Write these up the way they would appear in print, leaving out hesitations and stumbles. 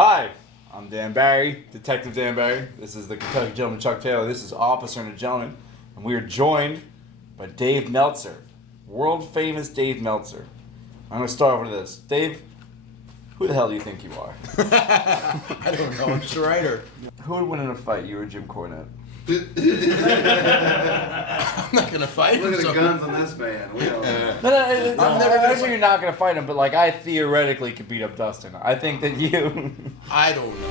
Hi, I'm Dan Barry, Detective Dan Barry. This is the Kentucky Gentleman Chuck Taylor. This is Officer and a Gentleman. And we are joined by Dave Meltzer, world famous Dave Meltzer. I'm going to start over this. Dave, who the hell do you think you are? I don't know, I'm just a writer. Who would win in a fight, you or Jim Cornette? I'm not going to fight him. Look at the guns on this man. We don't No, I'm never going to say you're not going to fight him, but like I theoretically could beat up Dustin. I think that you... I don't know.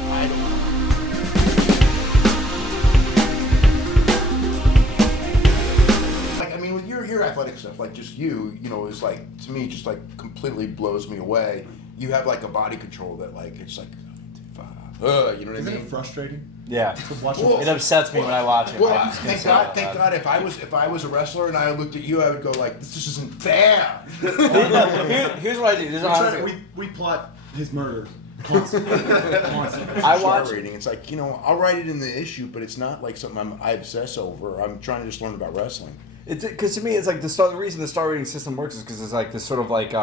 Like, I mean, with your athletic stuff, like just you know, is like, to me, just like completely blows me away. You have like a body control that like, it's like, you know what I mean? Isn't it frustrating? Yeah. Well, it upsets me when I watch it. Well, thank God. If I was a wrestler and I looked at you, I would go like, "This just isn't fair." Here's what I do. This is honestly, We plot his murder constantly. I watch. Rating. It's like, you know, I'll write it in the issue, but it's not like something I obsess over. I'm trying to just learn about wrestling. It's because to me, it's like the reason the star rating system works is because it's like this sort of like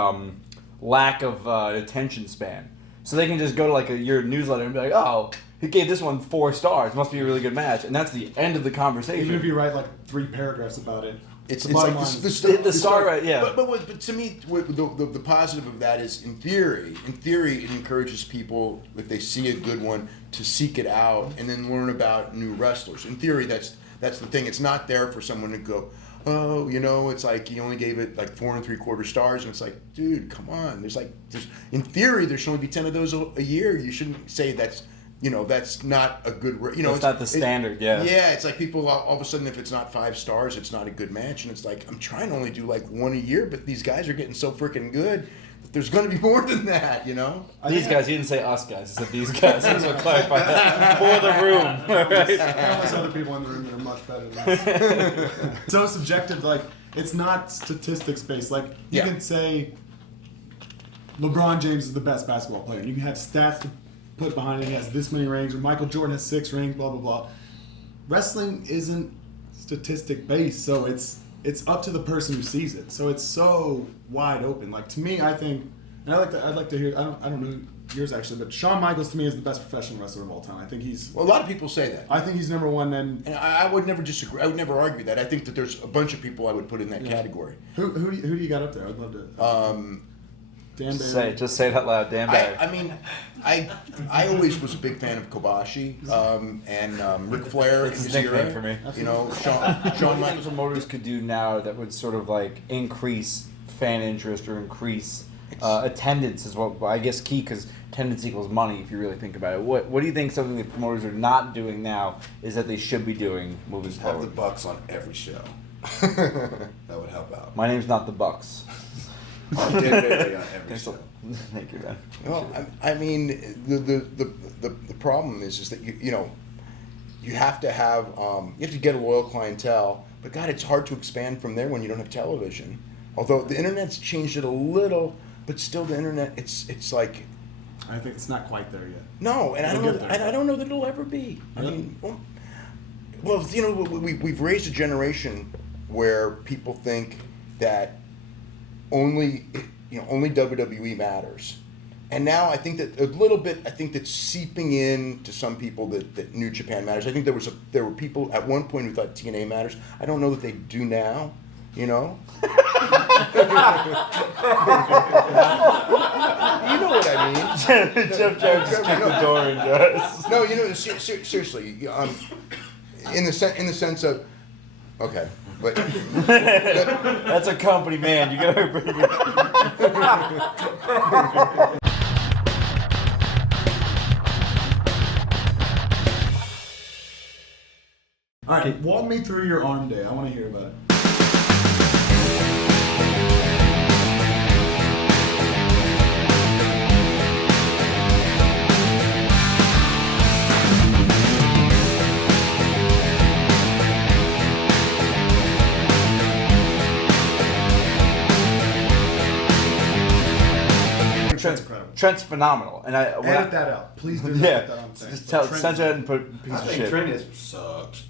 lack of attention span. So they can just go to like your newsletter and be like, "Oh, he gave this one 4 stars. Must be a really good match," and that's the end of the conversation. Even if you write like 3 paragraphs about it, It's the like bottom the star, right? Yeah. But to me, the positive of that is, in theory, it encourages people, if they see a good one, to seek it out and then learn about new wrestlers. In theory, that's the thing. It's not there for someone to go, "Oh, you know, it's like he only gave it like 4 3/4 stars," and it's like, dude, come on. There's in theory, there should only be 10 of those a year. You shouldn't say that's not a good, it's not the standard, yeah. Yeah, it's like people all of a sudden, if it's not 5 stars, it's not a good match, and it's like, I'm trying to only do like 1 a year, but these guys are getting so freaking good that there's going to be more than that, you know? These guys, he didn't say us guys, he said these guys. I just want to clarify that for the room. Right? countless other people in the room that are much better than us. So subjective, like, it's not statistics based. Like, you can say LeBron James is the best basketball player, and you can have stats to put behind it. He has this many rings, or Michael Jordan has 6 rings, blah blah blah. Wrestling isn't statistic based, so it's up to the person who sees it. So it's so wide open. Like, to me, I think, and I'd like to hear. I don't know yours actually, but Shawn Michaels to me is the best professional wrestler of all time. I think he's. Well, a lot of people say that. I think he's number one. And I would never disagree. I would never argue that. I think that there's a bunch of people I would put in that category. Who do you got up there? I'd love to. Dan Bailey. Just say it out loud, Dan Bailey. I mean, I always was a big fan of Kobashi and Ric Flair. It's his nickname for me. You know, Shawn Michaels. Promoters could do now that would sort of like increase fan interest or increase attendance is what I guess key, because attendance equals money if you really think about it. What do you think something that promoters are not doing now is that they should be doing moving have the forward? Bucks on every show. That would help out. My name's not the Bucks. Dan Bailey on every show. Thank you, man. Well, I mean, the problem is that you have to have you have to get a loyal clientele, but God, it's hard to expand from there when you don't have television. Although the internet's changed it a little, but still the internet, it's like. I think it's not quite there yet. No, and I don't know that it'll ever be. I mean, well, you know, we've raised a generation where people think that only WWE matters, and now I think that a little bit. I think that's seeping in to some people that New Japan matters. I think there were people at one point who thought TNA matters. I don't know that they do now. You know. You know what I mean? Jeff Jarrett just kicked the door in, guys. No, you know, seriously, in the sense of, okay, but That's a company man. You gotta bring it. All right, walk me through your arm day. I want to hear about it. Trent's phenomenal, and Edit that out, please do. Yeah, That on thing. just censor it and put a piece of shit. Trent sucks.